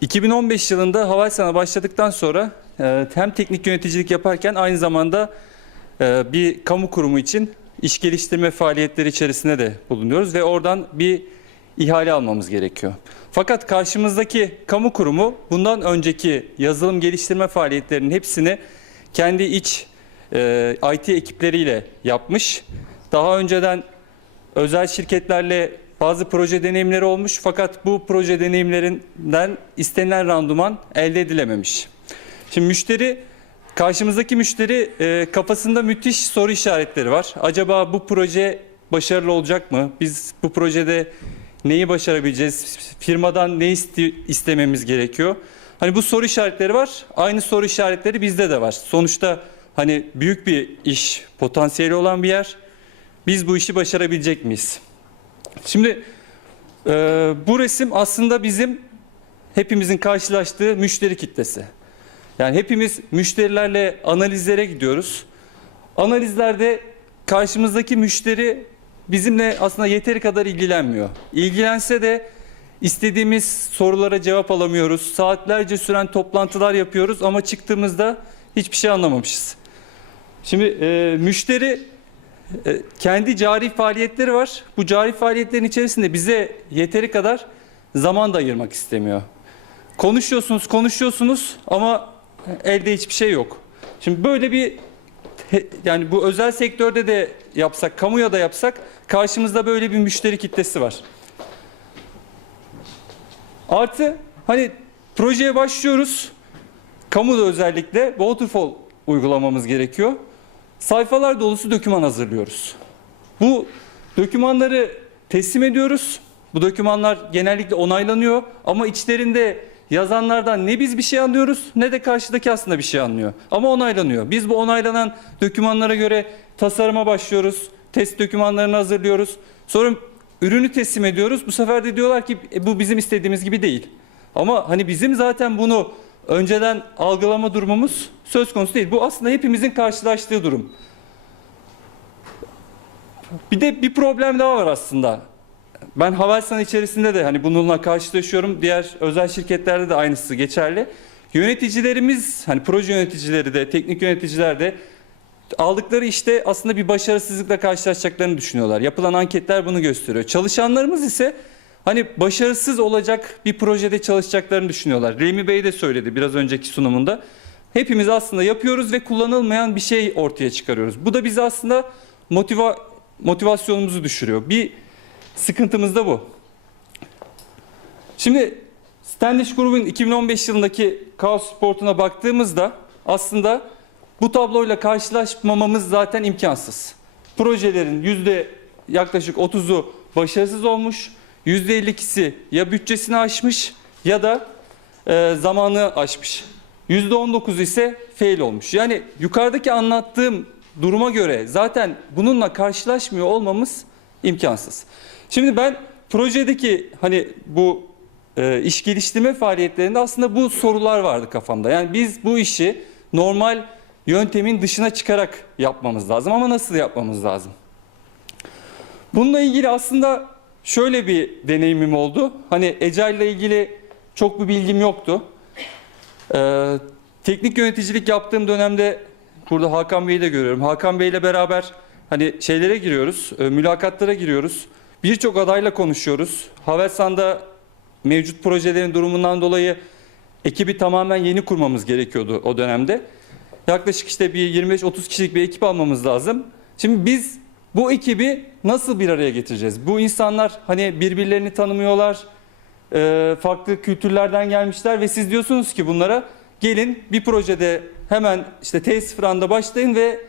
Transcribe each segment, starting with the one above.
2015 yılında Havelsan'a başladıktan sonra e, hem teknik yöneticilik yaparken aynı zamanda e, bir kamu kurumu için iş geliştirme faaliyetleri içerisinde de bulunuyoruz ve oradan bir ihale almamız gerekiyor. Fakat karşımızdaki kamu kurumu bundan önceki yazılım geliştirme faaliyetlerinin hepsini kendi iç e, IT ekipleriyle yapmış. Daha önceden özel şirketlerle bazı proje deneyimleri olmuş fakat bu proje deneyimlerinden istenilen randıman elde edilememiş. Şimdi müşteri karşımızdaki müşteri e, kafasında müthiş soru işaretleri var. Acaba bu proje başarılı olacak mı? Biz bu projede neyi başarabileceğiz? Firmadan ne iste- istememiz gerekiyor? Hani bu soru işaretleri var. Aynı soru işaretleri bizde de var. Sonuçta hani büyük bir iş, potansiyeli olan bir yer. Biz bu işi başarabilecek miyiz? Şimdi e, bu resim aslında bizim hepimizin karşılaştığı müşteri kitlesi. Yani hepimiz müşterilerle analizlere gidiyoruz. Analizlerde karşımızdaki müşteri bizimle aslında yeteri kadar ilgilenmiyor. İlgilense de istediğimiz sorulara cevap alamıyoruz. Saatlerce süren toplantılar yapıyoruz ama çıktığımızda hiçbir şey anlamamışız. Şimdi e, müşteri kendi cari faaliyetleri var. Bu cari faaliyetlerin içerisinde bize yeteri kadar zaman da ayırmak istemiyor. Konuşuyorsunuz, konuşuyorsunuz ama elde hiçbir şey yok. Şimdi böyle bir yani bu özel sektörde de yapsak, kamuya da yapsak karşımızda böyle bir müşteri kitlesi var. Artı hani projeye başlıyoruz. Kamuda özellikle waterfall uygulamamız gerekiyor. Sayfalar dolusu doküman hazırlıyoruz. Bu dokümanları teslim ediyoruz. Bu dokümanlar genellikle onaylanıyor ama içlerinde yazanlardan ne biz bir şey anlıyoruz ne de karşıdaki aslında bir şey anlıyor. Ama onaylanıyor. Biz bu onaylanan dokümanlara göre tasarıma başlıyoruz. Test dokümanlarını hazırlıyoruz. Sonra ürünü teslim ediyoruz. Bu sefer de diyorlar ki "E, bu bizim istediğimiz gibi değil. Ama hani bizim zaten bunu önceden algılama durumumuz söz konusu değil. Bu aslında hepimizin karşılaştığı durum. Bir de bir problem daha var aslında. Ben Havelsan içerisinde de hani bununla karşılaşıyorum. Diğer özel şirketlerde de aynısı geçerli. Yöneticilerimiz, hani proje yöneticileri de, teknik yöneticiler de aldıkları işte aslında bir başarısızlıkla karşılaşacaklarını düşünüyorlar. Yapılan anketler bunu gösteriyor. Çalışanlarımız ise hani başarısız olacak bir projede çalışacaklarını düşünüyorlar. Remi Bey de söyledi biraz önceki sunumunda. Hepimiz aslında yapıyoruz ve kullanılmayan bir şey ortaya çıkarıyoruz. Bu da bizi aslında motiva motivasyonumuzu düşürüyor. Bir sıkıntımız da bu. Şimdi Standish Group'un 2015 yılındaki kaos sportuna baktığımızda aslında bu tabloyla karşılaşmamamız zaten imkansız. Projelerin yüzde yaklaşık 30'u başarısız olmuş, 52'si ya bütçesini aşmış ya da e, zamanı aşmış. Yüzde 19 ise fail olmuş. Yani yukarıdaki anlattığım duruma göre zaten bununla karşılaşmıyor olmamız imkansız. Şimdi ben projedeki hani bu e, iş geliştirme faaliyetlerinde aslında bu sorular vardı kafamda. Yani biz bu işi normal yöntemin dışına çıkarak yapmamız lazım ama nasıl yapmamız lazım? Bununla ilgili aslında şöyle bir deneyimim oldu. Hani Agile ile ilgili çok bir bilgim yoktu. Ee, teknik yöneticilik yaptığım dönemde burada Hakan Bey'i de görüyorum. Hakan Bey ile beraber hani şeylere giriyoruz, e, mülakatlara giriyoruz. Birçok adayla konuşuyoruz. Havelsan'da mevcut projelerin durumundan dolayı ekibi tamamen yeni kurmamız gerekiyordu o dönemde. Yaklaşık işte bir 25-30 kişilik bir ekip almamız lazım. Şimdi biz bu ekibi nasıl bir araya getireceğiz? Bu insanlar hani birbirlerini tanımıyorlar, farklı kültürlerden gelmişler ve siz diyorsunuz ki bunlara gelin bir projede hemen işte T0 anda başlayın ve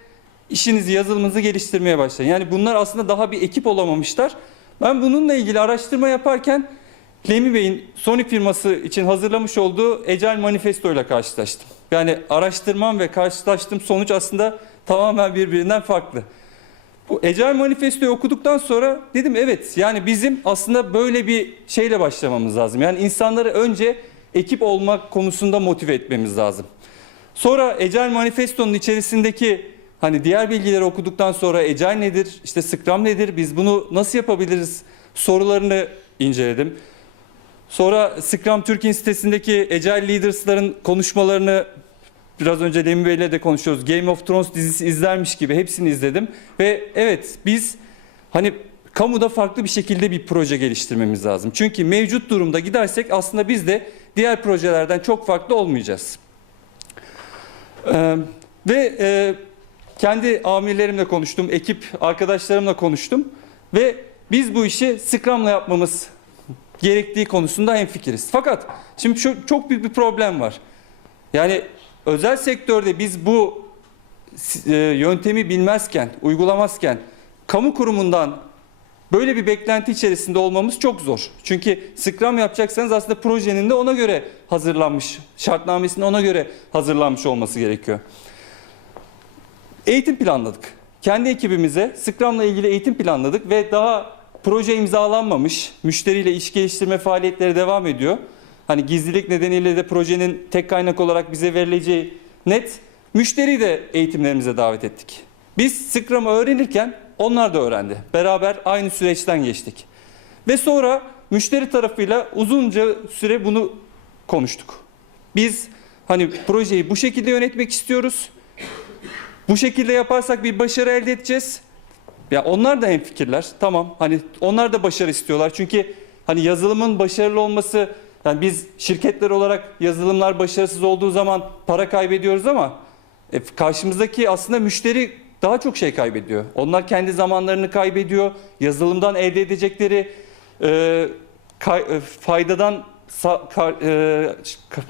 işinizi, yazılımınızı geliştirmeye başlayın. Yani bunlar aslında daha bir ekip olamamışlar. Ben bununla ilgili araştırma yaparken Lemi Bey'in Sony firması için hazırlamış olduğu Agile Manifesto ile karşılaştım. Yani araştırmam ve karşılaştığım sonuç aslında tamamen birbirinden farklı. Bu Agile Manifesto'yu okuduktan sonra dedim evet yani bizim aslında böyle bir şeyle başlamamız lazım. Yani insanları önce ekip olmak konusunda motive etmemiz lazım. Sonra Agile Manifesto'nun içerisindeki hani diğer bilgileri okuduktan sonra Agile nedir, işte Scrum nedir, biz bunu nasıl yapabiliriz sorularını inceledim. Sonra Scrum Türkiye sitesindeki Agile Leaders'ların konuşmalarını biraz önce Demin Bey'le de konuşuyoruz. Game of Thrones dizisi izlermiş gibi hepsini izledim. Ve evet biz hani kamuda farklı bir şekilde bir proje geliştirmemiz lazım. Çünkü mevcut durumda gidersek aslında biz de diğer projelerden çok farklı olmayacağız. Ee, ve e, kendi amirlerimle konuştum, ekip arkadaşlarımla konuştum ve biz bu işi Scrum'la yapmamız gerektiği konusunda hemfikiriz. Fakat şimdi şu, çok büyük bir problem var. Yani özel sektörde biz bu e, yöntemi bilmezken, uygulamazken kamu kurumundan böyle bir beklenti içerisinde olmamız çok zor. Çünkü Scrum yapacaksanız aslında projenin de ona göre hazırlanmış, şartnamesinin ona göre hazırlanmış olması gerekiyor. Eğitim planladık. Kendi ekibimize Scrum'la ilgili eğitim planladık ve daha proje imzalanmamış, müşteriyle iş geliştirme faaliyetleri devam ediyor. Hani gizlilik nedeniyle de projenin tek kaynak olarak bize verileceği net. Müşteriyi de eğitimlerimize davet ettik. Biz Scrum'ı öğrenirken onlar da öğrendi. Beraber aynı süreçten geçtik. Ve sonra müşteri tarafıyla uzunca süre bunu konuştuk. Biz hani projeyi bu şekilde yönetmek istiyoruz. Bu şekilde yaparsak bir başarı elde edeceğiz. Ya onlar da hemfikirler. Tamam. Hani onlar da başarı istiyorlar. Çünkü hani yazılımın başarılı olması yani biz şirketler olarak yazılımlar başarısız olduğu zaman para kaybediyoruz ama e, karşımızdaki aslında müşteri daha çok şey kaybediyor. Onlar kendi zamanlarını kaybediyor. Yazılımdan elde edecekleri e, kay- e, faydadan sa- ka- e,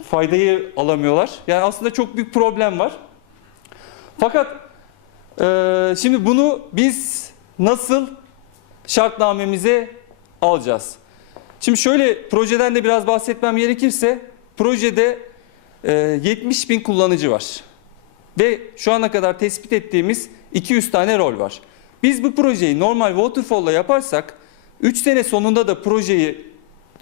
faydayı alamıyorlar. Yani aslında çok büyük problem var. Fakat e, şimdi bunu biz nasıl şartnamemize alacağız? Şimdi şöyle projeden de biraz bahsetmem gerekirse projede e, 70 bin kullanıcı var. Ve şu ana kadar tespit ettiğimiz 200 tane rol var. Biz bu projeyi normal waterfall'la yaparsak 3 sene sonunda da projeyi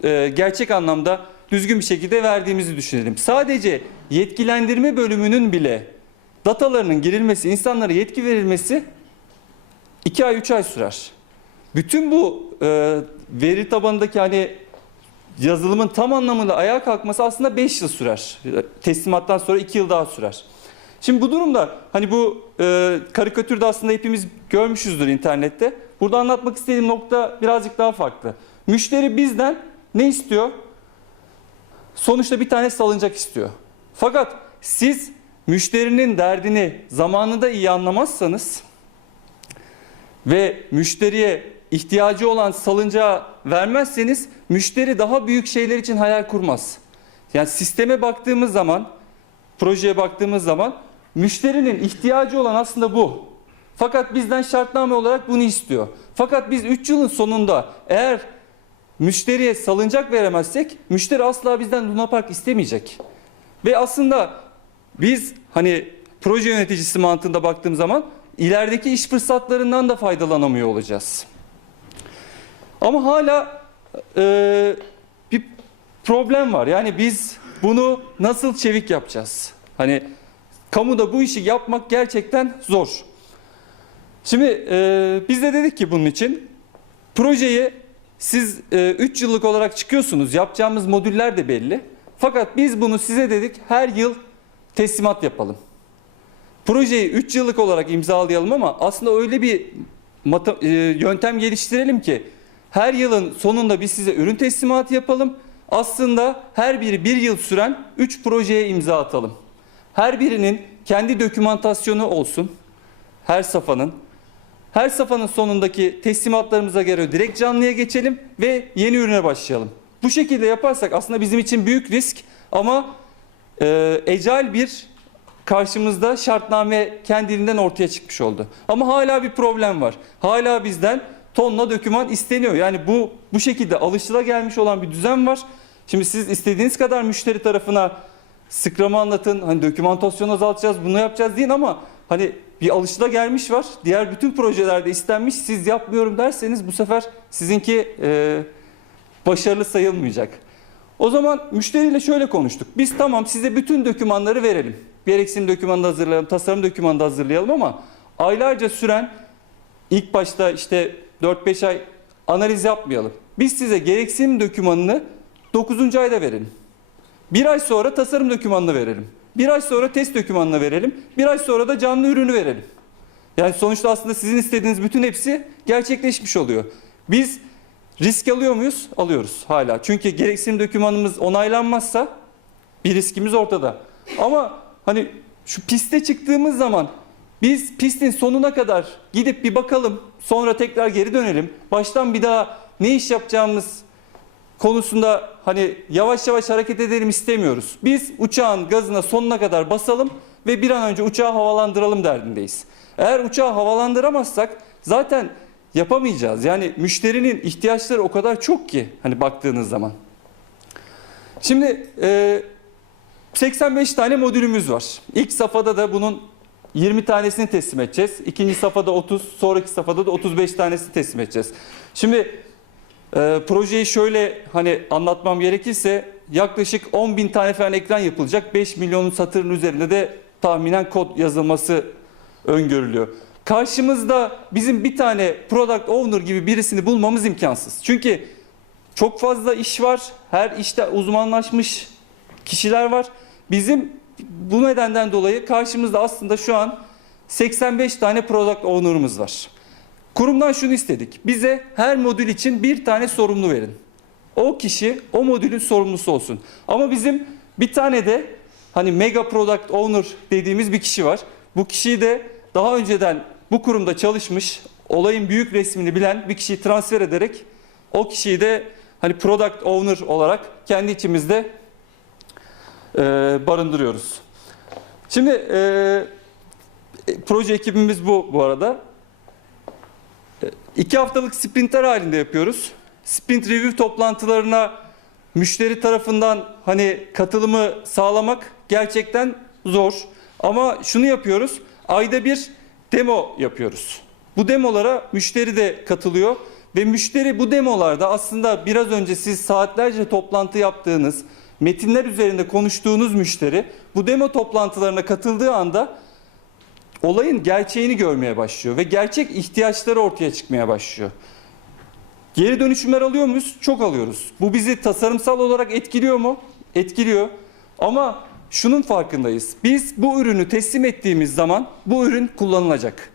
e, gerçek anlamda düzgün bir şekilde verdiğimizi düşünelim. Sadece yetkilendirme bölümünün bile datalarının girilmesi, insanlara yetki verilmesi 2 ay 3 ay sürer. Bütün bu e, veri tabanındaki hani yazılımın tam anlamıyla ayağa kalkması aslında 5 yıl sürer. Teslimattan sonra 2 yıl daha sürer. Şimdi bu durumda hani bu e, karikatürde aslında hepimiz görmüşüzdür internette. Burada anlatmak istediğim nokta birazcık daha farklı. Müşteri bizden ne istiyor? Sonuçta bir tane salıncak istiyor. Fakat siz müşterinin derdini zamanında iyi anlamazsanız ve müşteriye ihtiyacı olan salıncağı vermezseniz müşteri daha büyük şeyler için hayal kurmaz. Yani sisteme baktığımız zaman, projeye baktığımız zaman müşterinin ihtiyacı olan aslında bu. Fakat bizden şartname olarak bunu istiyor. Fakat biz 3 yılın sonunda eğer müşteriye salıncak veremezsek müşteri asla bizden Luna Park istemeyecek. Ve aslında biz hani proje yöneticisi mantığında baktığım zaman ilerideki iş fırsatlarından da faydalanamıyor olacağız. Ama hala e, bir problem var. Yani biz bunu nasıl çevik yapacağız? Hani kamuda bu işi yapmak gerçekten zor. Şimdi e, biz de dedik ki bunun için projeyi siz 3 yıllık olarak çıkıyorsunuz. Yapacağımız modüller de belli. Fakat biz bunu size dedik her yıl teslimat yapalım. Projeyi 3 yıllık olarak imzalayalım ama aslında öyle bir e, yöntem geliştirelim ki her yılın sonunda biz size ürün teslimatı yapalım. Aslında her biri bir yıl süren 3 projeye imza atalım. Her birinin kendi dokümantasyonu olsun. Her safhanın. Her safhanın sonundaki teslimatlarımıza göre direkt canlıya geçelim ve yeni ürüne başlayalım. Bu şekilde yaparsak aslında bizim için büyük risk ama e, ecel bir karşımızda şartname kendiliğinden ortaya çıkmış oldu. Ama hala bir problem var. Hala bizden tonla döküman isteniyor. Yani bu bu şekilde alışılagelmiş olan bir düzen var. Şimdi siz istediğiniz kadar müşteri tarafına Scrum'ı anlatın. Hani dokümantasyonu azaltacağız, bunu yapacağız deyin ama hani bir alışılagelmiş var. Diğer bütün projelerde istenmiş. Siz yapmıyorum derseniz bu sefer sizinki e, başarılı sayılmayacak. O zaman müşteriyle şöyle konuştuk. Biz tamam size bütün dokümanları verelim. Gereksinim dokümanını da hazırlayalım, tasarım dokümanını da hazırlayalım ama aylarca süren ilk başta işte 4-5 ay analiz yapmayalım. Biz size gereksinim dokümanını 9. ayda verelim. Bir ay sonra tasarım dokümanını verelim. Bir ay sonra test dokümanını verelim. Bir ay sonra da canlı ürünü verelim. Yani sonuçta aslında sizin istediğiniz bütün hepsi gerçekleşmiş oluyor. Biz risk alıyor muyuz? Alıyoruz hala. Çünkü gereksinim dokümanımız onaylanmazsa bir riskimiz ortada. Ama hani şu piste çıktığımız zaman biz pistin sonuna kadar gidip bir bakalım, sonra tekrar geri dönelim. Baştan bir daha ne iş yapacağımız konusunda hani yavaş yavaş hareket edelim istemiyoruz. Biz uçağın gazına sonuna kadar basalım ve bir an önce uçağı havalandıralım derdindeyiz. Eğer uçağı havalandıramazsak zaten yapamayacağız. Yani müşterinin ihtiyaçları o kadar çok ki hani baktığınız zaman. Şimdi e, 85 tane modülümüz var. İlk safhada da bunun 20 tanesini teslim edeceğiz. İkinci safhada 30, sonraki safhada da 35 tanesini teslim edeceğiz. Şimdi e, projeyi şöyle hani anlatmam gerekirse yaklaşık 10 bin tane falan ekran yapılacak. 5 milyonun satırın üzerinde de tahminen kod yazılması öngörülüyor. Karşımızda bizim bir tane product owner gibi birisini bulmamız imkansız. Çünkü çok fazla iş var. Her işte uzmanlaşmış kişiler var. Bizim bu nedenden dolayı karşımızda aslında şu an 85 tane product owner'ımız var. Kurumdan şunu istedik. Bize her modül için bir tane sorumlu verin. O kişi o modülün sorumlusu olsun. Ama bizim bir tane de hani mega product owner dediğimiz bir kişi var. Bu kişiyi de daha önceden bu kurumda çalışmış, olayın büyük resmini bilen bir kişiyi transfer ederek o kişiyi de hani product owner olarak kendi içimizde e, barındırıyoruz. Şimdi e, e, proje ekibimiz bu bu arada. E, iki haftalık sprintler halinde yapıyoruz. Sprint review toplantılarına müşteri tarafından hani katılımı sağlamak gerçekten zor. Ama şunu yapıyoruz. Ayda bir demo yapıyoruz. Bu demolara müşteri de katılıyor ve müşteri bu demolarda aslında biraz önce siz saatlerce toplantı yaptığınız, metinler üzerinde konuştuğunuz müşteri bu demo toplantılarına katıldığı anda olayın gerçeğini görmeye başlıyor ve gerçek ihtiyaçları ortaya çıkmaya başlıyor. Geri dönüşümler alıyor muyuz? Çok alıyoruz. Bu bizi tasarımsal olarak etkiliyor mu? Etkiliyor. Ama şunun farkındayız. Biz bu ürünü teslim ettiğimiz zaman bu ürün kullanılacak.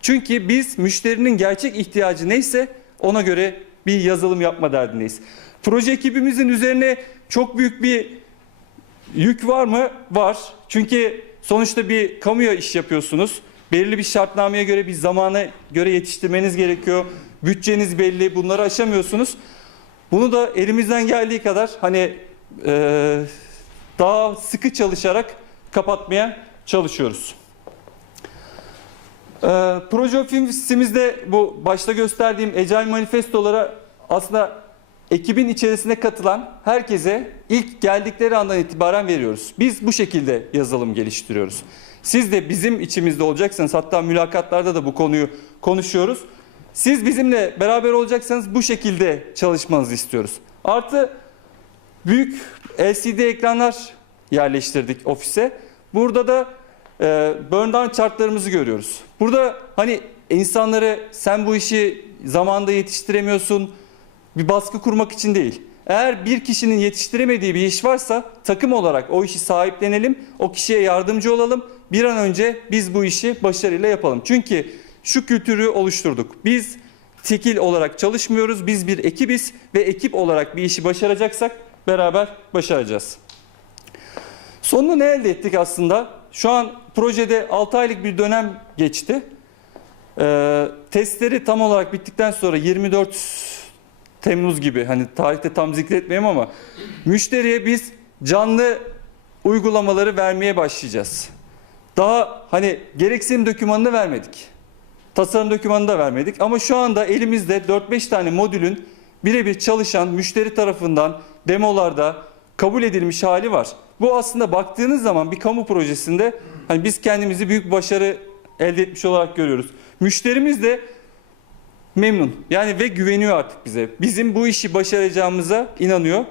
Çünkü biz müşterinin gerçek ihtiyacı neyse ona göre bir yazılım yapma derdindeyiz. Proje ekibimizin üzerine çok büyük bir yük var mı? Var. Çünkü sonuçta bir kamuya iş yapıyorsunuz. Belirli bir şartnameye göre bir zamana göre yetiştirmeniz gerekiyor. Bütçeniz belli. Bunları aşamıyorsunuz. Bunu da elimizden geldiği kadar hani e, daha sıkı çalışarak kapatmaya çalışıyoruz. Ee, proje ofisimizde bu başta gösterdiğim Agile manifestolara aslında ekibin içerisine katılan herkese ilk geldikleri andan itibaren veriyoruz. Biz bu şekilde yazılım geliştiriyoruz. Siz de bizim içimizde olacaksınız. Hatta mülakatlarda da bu konuyu konuşuyoruz. Siz bizimle beraber olacaksanız bu şekilde çalışmanızı istiyoruz. Artı büyük LCD ekranlar yerleştirdik ofise. Burada da e, burn down chartlarımızı görüyoruz. Burada hani insanları sen bu işi zamanda yetiştiremiyorsun bir baskı kurmak için değil. Eğer bir kişinin yetiştiremediği bir iş varsa takım olarak o işi sahiplenelim, o kişiye yardımcı olalım. Bir an önce biz bu işi başarıyla yapalım. Çünkü şu kültürü oluşturduk. Biz tekil olarak çalışmıyoruz. Biz bir ekibiz ve ekip olarak bir işi başaracaksak beraber başaracağız. Sonunda ne elde ettik aslında? Şu an projede 6 aylık bir dönem geçti. Ee, testleri tam olarak bittikten sonra 24 Temmuz gibi hani tarihte tam zikretmeyeyim ama müşteriye biz canlı uygulamaları vermeye başlayacağız. Daha hani gereksinim dokümanını vermedik. Tasarım dokümanını da vermedik ama şu anda elimizde 4-5 tane modülün birebir çalışan müşteri tarafından demolarda kabul edilmiş hali var. Bu aslında baktığınız zaman bir kamu projesinde hani biz kendimizi büyük başarı elde etmiş olarak görüyoruz. Müşterimiz de memnun. Yani ve güveniyor artık bize. Bizim bu işi başaracağımıza inanıyor.